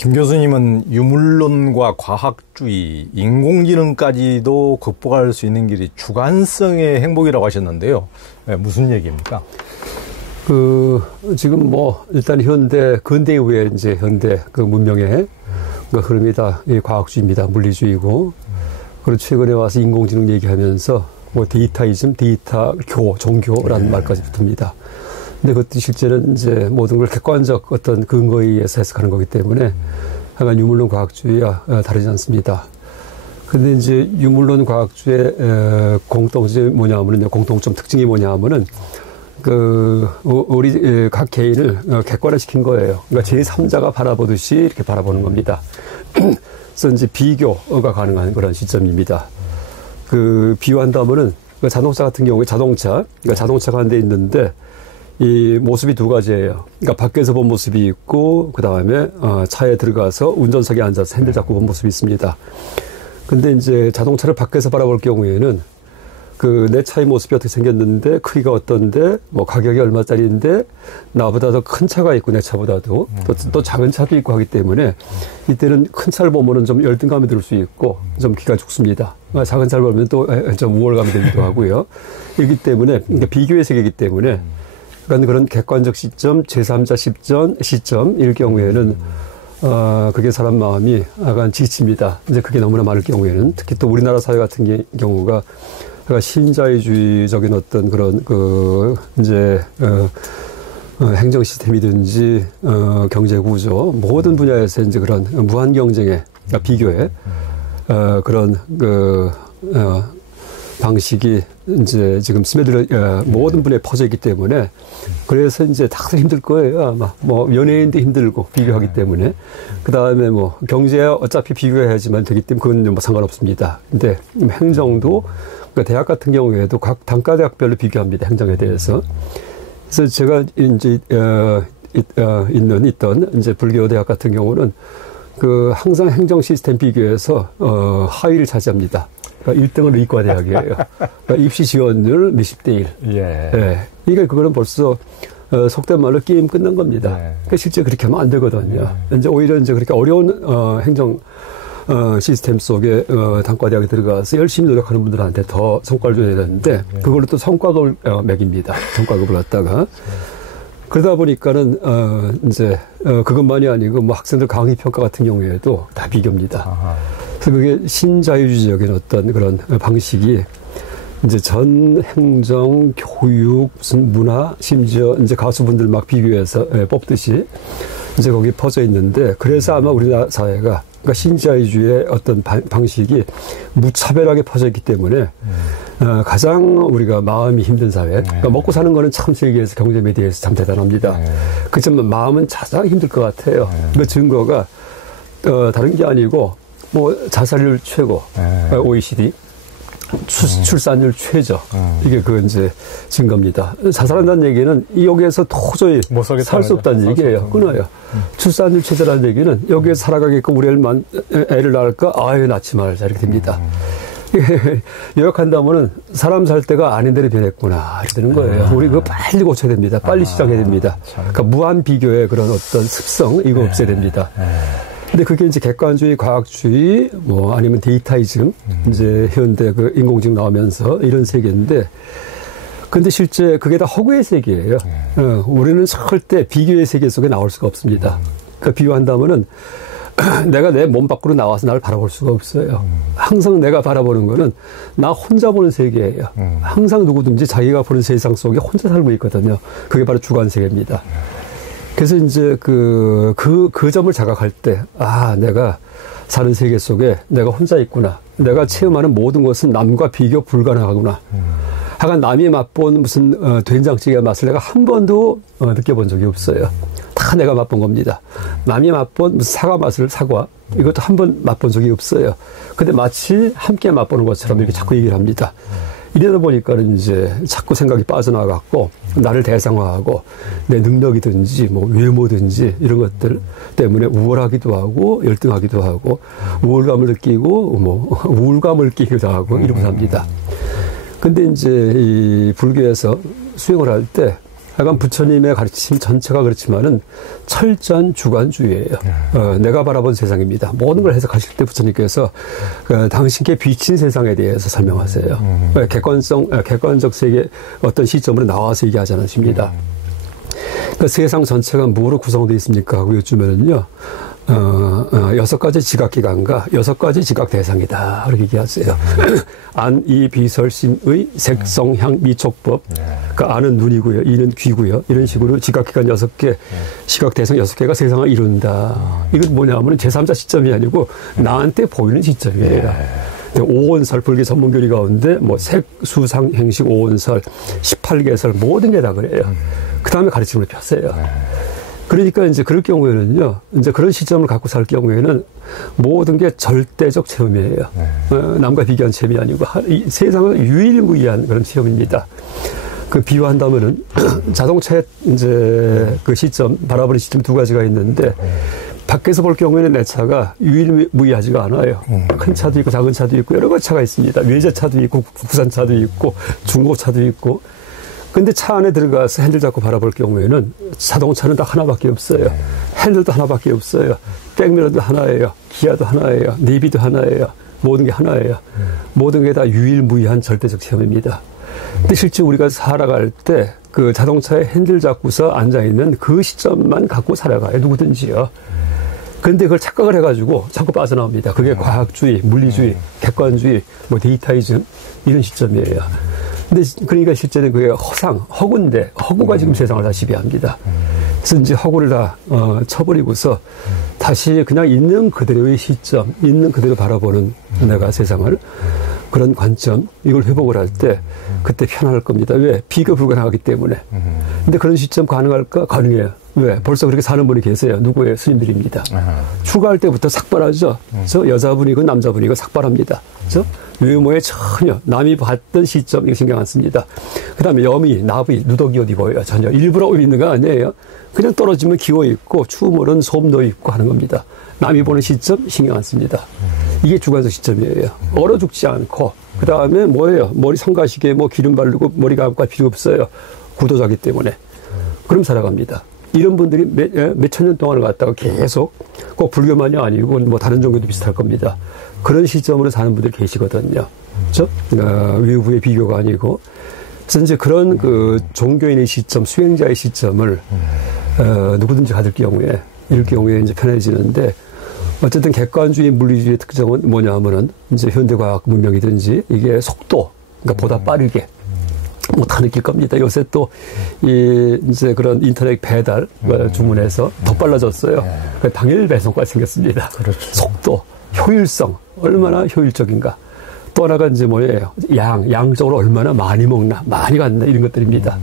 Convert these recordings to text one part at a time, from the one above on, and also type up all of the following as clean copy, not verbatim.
김 교수님은 유물론과 과학주의, 인공지능까지도 극복할 수 있는 길이 주관성의 행복이라고 하셨는데요. 네, 무슨 얘기입니까? 지금 일단 근대 이후에 이제 현대 문명의 흐름이 다 과학주의입니다. 물리주의고. 그리고 최근에 와서 인공지능 얘기하면서 데이터이즘, 종교라는 말까지 붙습니다. 근데 그것도 실제는 이제 모든 걸 객관적 어떤 근거에 의해서 해석하는 거기 때문에 약간 유물론 과학주의와 다르지 않습니다. 근데 이제 유물론 과학주의의 공통점 특징이 뭐냐면은 우리 각 개인을 객관화시킨 거예요. 그러니까 제3자가 바라보듯이 이렇게 바라보는 겁니다. 그래서 이제 비교가 가능한 그런 시점입니다. 비유한다면은 자동차 같은 경우에 자동차가 한 대 있는데 이 모습이 두 가지예요. 그러니까 밖에서 본 모습이 있고 그 다음에 차에 들어가서 운전석에 앉아서 핸들 잡고 본 모습이 있습니다. 근데 이제 자동차를 밖에서 바라볼 경우에는 내 차의 모습이 어떻게 생겼는데, 크기가 어떤데, 가격이 얼마짜리인데, 나보다 더 큰 차가 있고, 내 차보다도, 또 작은 차도 있고 하기 때문에, 이때는 큰 차를 보면은 좀 열등감이 들 수 있고, 좀 기가 죽습니다. 작은 차를 보면 또 좀 우월감이 들기도 하고요. 이기 때문에, 비교의 세계이기 때문에, 그런 객관적 시점, 제3자 시점일 경우에는, 그게 사람 마음이 약간 지칩니다. 이제 그게 너무나 많을 경우에는, 특히 또 우리나라 사회 같은 경우가, 신자유주의적인 어떤 그런 행정 시스템이든지 경제 구조 모든 분야에서 이제 그런 무한 경쟁의 비교의 그런 방식이 이제 지금 스며들어 모든 분야에 퍼져 있기 때문에 그래서 이제 다들 힘들 거예요. 아마 연예인도 힘들고 비교하기 때문에 그 다음에 경제에 어차피 비교해야지만 되기 때문에 그건 상관없습니다. 근데 행정도 대학 같은 경우에도 각 단과대학별로 비교합니다. 행정에 대해서. 그래서 제가 이제 있던 이제 불교 대학 같은 경우는 항상 행정 시스템 비교에서 하위를 차지합니다. 그러니까 1등은 의과대학이에요. 그러니까 입시 지원율 몇십 대 1. 예. 그거는 벌써 속된 말로 게임 끝난 겁니다. 그러니까 실제 그렇게 하면 안 되거든요. 이제 오히려 이제 그렇게 어려운 행정 시스템 속에 단과대학에 들어가서 열심히 노력하는 분들한테 더 성과를 줘야 되는데 그걸로 또 성과급을 매깁니다. 성과급을 갖다가 그러다 보니까는 이제 그것만이 아니고 학생들 강의 평가 같은 경우에도 다 비교입니다. 그래서 그게 신자유주의적인 어떤 그런 방식이 이제 전 행정, 교육, 무슨 문화, 심지어 이제 가수분들 막 비교해서 뽑듯이 이제 거기 퍼져 있는데 그래서 아마 우리나라 사회가 그러니까 신자유주의의 어떤 방식이 무차별하게 퍼져 있기 때문에 가장 우리가 마음이 힘든 사회. 그러니까 먹고 사는 거는 참 세계에서 경제 매대에서 참 대단합니다. 그렇지만 마음은 가장 힘들 것 같아요. 그 증거가 다른 게 아니고 자살률 최고 OECD. 출산율 최저. 이게 이제 증거입니다. 자살한다는 얘기는 여기에서 도저히 살 수 없다는 얘기예요. 끊어요. 출산율 최저라는 얘기는 여기에서 살아가게끔 우리 애를 낳을까? 아예 낳지 말자. 이렇게 됩니다. 요약한다면은 사람 살 때가 아닌 대로 변했구나. 이렇게 되는 거예요. 우리 그거 빨리 고쳐야 됩니다. 빨리 시작해야 됩니다. 그러니까 무한 비교의 그런 어떤 습성, 이거 없애야 됩니다. 근데 그게 이제 객관주의, 과학주의, 아니면 데이터이즘, 이제 현대 인공지능 나오면서 이런 세계인데, 근데 실제 그게 다 허구의 세계예요. 우리는 절대 비교의 세계 속에 나올 수가 없습니다. 그러니까 비유한다면은, 내가 내 몸 밖으로 나와서 나를 바라볼 수가 없어요. 항상 내가 바라보는 거는 나 혼자 보는 세계예요. 항상 누구든지 자기가 보는 세상 속에 혼자 살고 있거든요. 그게 바로 주관 세계입니다. 그래서 이제 그 점을 자각할 때, 내가 사는 세계 속에 내가 혼자 있구나. 내가 체험하는 모든 것은 남과 비교 불가능하구나. 하여간 남이 맛본 무슨 된장찌개 맛을 내가 한 번도 느껴본 적이 없어요. 다 내가 맛본 겁니다. 남이 맛본 무슨 사과, 이것도 한 번 맛본 적이 없어요. 근데 마치 함께 맛보는 것처럼 이렇게 자꾸 얘기를 합니다. 이러다 보니까는 이제 자꾸 생각이 빠져나가고 나를 대상화하고 내 능력이든지 외모든지 이런 것들 때문에 우월하기도 하고 열등하기도 하고 우월감을 느끼고 우울감을 느끼기도 하고 이러고 삽니다. 근데 이제 이 불교에서 수행을 할 때 약간 부처님의 가르침 전체가 그렇지만은 철저한 주관주의예요. 내가 바라본 세상입니다. 모든 걸 해석하실 때 부처님께서 당신께 비친 세상에 대해서 설명하세요. 객관적 세계 어떤 시점으로 나와서 얘기하지 않으십니다. 그러니까 세상 전체가 뭐로 구성되어 있습니까? 하고 여쭈면은요. 6가지 지각기관과 6가지 지각대상이다. 그렇게 얘기하세요. 안, 이, 비, 설, 심의, 색, 성, 향, 미, 촉법. 그러니까 안은 눈이고요. 이는 귀고요. 이런 식으로 지각기관 6개, 시각대상 6개가 세상을 이룬다. 이건 뭐냐면 제3자 시점이 아니고 나한테 보이는 시점이에요. 오온설, 불교 전문교리 가운데 뭐 색, 수상, 행식, 오온설, 18개설 모든 게 다 그래요. 그 다음에 가르침을 폈어요. 그러니까 이제 그럴 경우에는요, 이제 그런 시점을 갖고 살 경우에는 모든 게 절대적 체험이에요. 남과 비교한 체험이 아니고 세상은 유일무이한 그런 체험입니다. 그 비유한다면은 자동차의 이제 그 시점, 바라보는 시점 2가지가 있는데 밖에서 볼 경우에는 내 차가 유일무이하지가 않아요. 큰 차도 있고 작은 차도 있고 여러 가지 차가 있습니다. 외제차도 있고 국산차도 있고 중고차도 있고. 근데 차 안에 들어가서 핸들 잡고 바라볼 경우에는 자동차는 다 하나밖에 없어요. 핸들도 하나밖에 없어요. 백미러도 하나예요. 기아도 하나예요. 내비도 하나예요. 모든 게 하나예요. 모든 게 다 유일무이한 절대적 체험입니다. 근데 실제 우리가 살아갈 때 그 자동차에 핸들 잡고서 앉아있는 그 시점만 갖고 살아가요. 누구든지요. 그런데 그걸 착각을 해가지고 자꾸 빠져나옵니다. 그게 과학주의, 물리주의, 객관주의, 뭐 데이터이즘 이런 시점이에요. 근데 그러니까 실제는 그게 허구인데 허구가 지금 세상을 다 지배합니다. 그래서 이제 허구를 다 쳐버리고서 다시 그냥 있는 그대로의 시점, 있는 그대로 바라보는 내가 세상을 그런 관점 이걸 회복을 할 때 그때 편안할 겁니다. 왜? 비교 불가능하기 때문에. 근데 그런 시점 가능할까? 가능해요. 왜? 벌써 그렇게 사는 분이 계세요. 누구예요? 스님들입니다. 출가할 때부터 삭발하죠. 저 여자분이고 남자분이고 삭발합니다. 그죠? 외모에 전혀 남이 봤던 시점 이거 신경 안 씁니다. 그 다음에 여미, 나비, 누더기 옷 입어요. 전혀 일부러 옷 입는 거 아니에요. 그냥 떨어지면 기워 입고 추우면 솜도 입고 하는 겁니다. 남이 보는 시점 신경 안 씁니다. 이게 주관적 시점이에요. 얼어 죽지 않고 그 다음에 뭐예요? 머리 성가시게 뭐 기름 바르고 머리 감을 필요 없어요. 구도자기 때문에. 그럼 살아갑니다. 이런 분들이 몇 천 년 동안을 갖다가 계속 꼭 불교만이 아니고 뭐 다른 종교도 비슷할 겁니다. 그런 시점으로 사는 분들이 계시거든요. 그렇죠? 외부의 비교가 아니고. 그래서 이제 그런 그 종교인의 시점, 수행자의 시점을 누구든지 가질 경우에 이럴 경우에 이제 편해지는데 어쨌든 객관주의, 물리주의의 특징은 뭐냐 하면은 이제 현대과학 문명이든지 이게 속도, 그러니까 보다 빠르게 뭐 다 느낄 겁니다. 요새 또 이제 그런 인터넷 배달 주문해서 더 빨라졌어요. 당일 배송까지 생겼습니다. 그렇죠. 속도, 효율성, 얼마나 효율적인가. 또 하나가 이제 뭐예요? 양적으로 얼마나 많이 먹나, 많이 갖나 이런 것들입니다.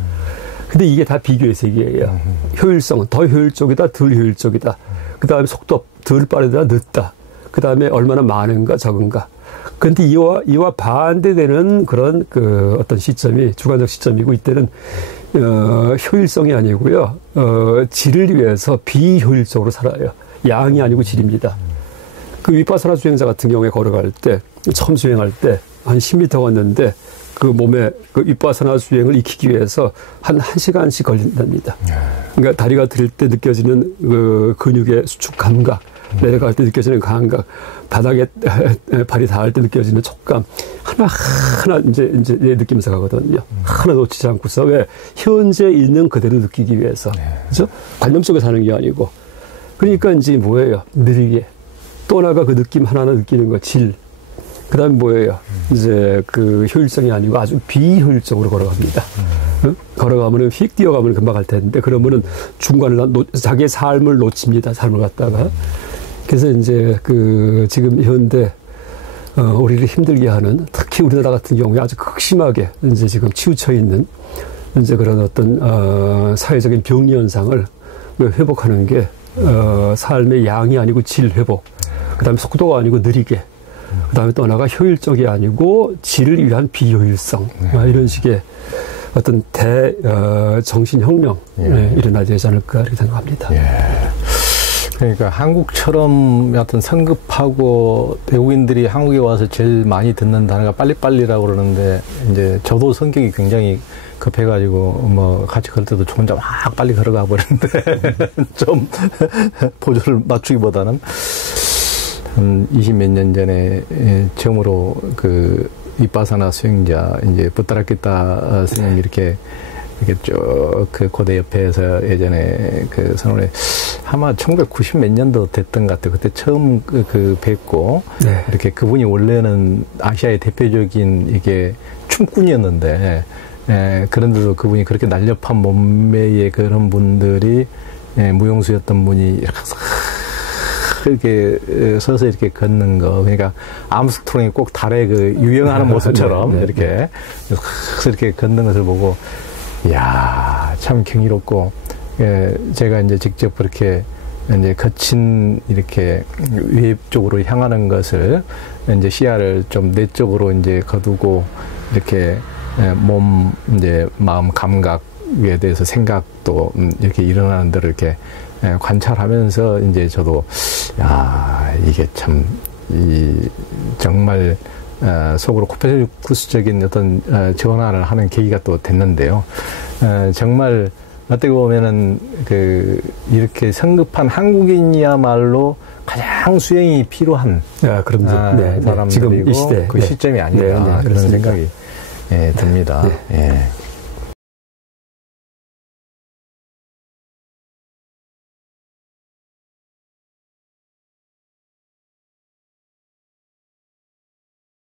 근데 이게 다 비교의 세계예요. 효율성은 더 효율적이다, 덜 효율적이다. 그 다음에 속도, 덜 빠르다, 늦다. 그 다음에 얼마나 많은가, 적은가. 근데 이와 반대되는 그런 그 어떤 시점이 주관적 시점이고 이때는 효율성이 아니고요. 질을 위해서 비효율적으로 살아요. 양이 아니고 질입니다. 그 위파사나 수행자 같은 경우에 걸어갈 때 처음 수행할 때 한 10m 걷는데 그 몸에 그 위파사나 수행을 익히기 위해서 한 1시간씩 걸린답니다. 그러니까 다리가 들 때 느껴지는 그 근육의 수축 감각, 내려갈 때 느껴지는 감각, 바닥에 발이 닿을 때 느껴지는 촉감 하나 이제 느끼면서 가거든요. 하나 놓치지 않고서 왜 현재 있는 그대로 느끼기 위해서, 그렇죠? 관념 속에 사는 게 아니고. 그러니까 이제 뭐예요? 느리게 또 하나가 그 느낌 하나하나 느끼는 거 질. 그다음에 뭐예요? 이제 그 효율성이 아니고 아주 비효율적으로 걸어갑니다. 걸어가면은 휙 뛰어가면 금방 갈 텐데 그러면은 중간에 자기의 삶을 놓칩니다. 삶을 갖다가. 그래서 이제 그 지금 현대 우리를 힘들게 하는 특히 우리나라 같은 경우에 아주 극심하게 이제 지금 치우쳐 있는 이제 그런 어떤 사회적인 병리 현상을 회복하는 게 삶의 양이 아니고 질 회복. 그다음에 속도가 아니고 느리게. 그다음에 또 하나가 효율적이 아니고 질을 위한 비효율성. 이런 식의 어떤 정신혁명 일어나야 되지 않을까 이렇게 생각합니다. 그러니까 한국처럼 어떤 성급하고 외국인들이 한국에 와서 제일 많이 듣는 단어가 빨리빨리라고 그러는데 이제 저도 성격이 굉장히 급해가지고 뭐 같이 걸을 때도 저 혼자 막 빨리 걸어가 버리는데 좀 보조를 맞추기보다는 한 20몇 년 전에 처음으로 그 이빠사나 수행자 이제 부타라키타 스님 이렇게 쭉 그 고대 옆에서 예전에 그 선원에 아마 1990 몇 년도 됐던 것 같아요. 그때 처음 그 뵙고 네. 이렇게 그분이 원래는 아시아의 대표적인 이게 춤꾼이었는데 그런데도 그분이 그렇게 날렵한 몸매의 그런 분들이 무용수였던 분이 이렇게 서서 이렇게 걷는 거 그러니까 암스트롱이 꼭 달에 그 유영하는 모습처럼 네, 네, 이렇게 이렇게 걷는 것을 보고 이야 참 경이롭고 제가 이제 직접 그렇게 이제 거친 이렇게 외 쪽으로 향하는 것을 이제 시야를 좀 내 쪽으로 이제 거두고 이렇게 몸 이제 마음 감각에 대해서 생각도 이렇게 일어나는 대로 이렇게 관찰하면서 이제 저도 야 이게 참 정말 속으로 코페르니쿠스적인 어떤 전환을 하는 계기가 또 됐는데요. 정말 어떻게 보면은 이렇게 성급한 한국인이야말로 가장 수행이 필요한 그럼요. 사람들이고 지금 이 시대 그 시점이 아닌가 그런 생각이 듭니다. 네.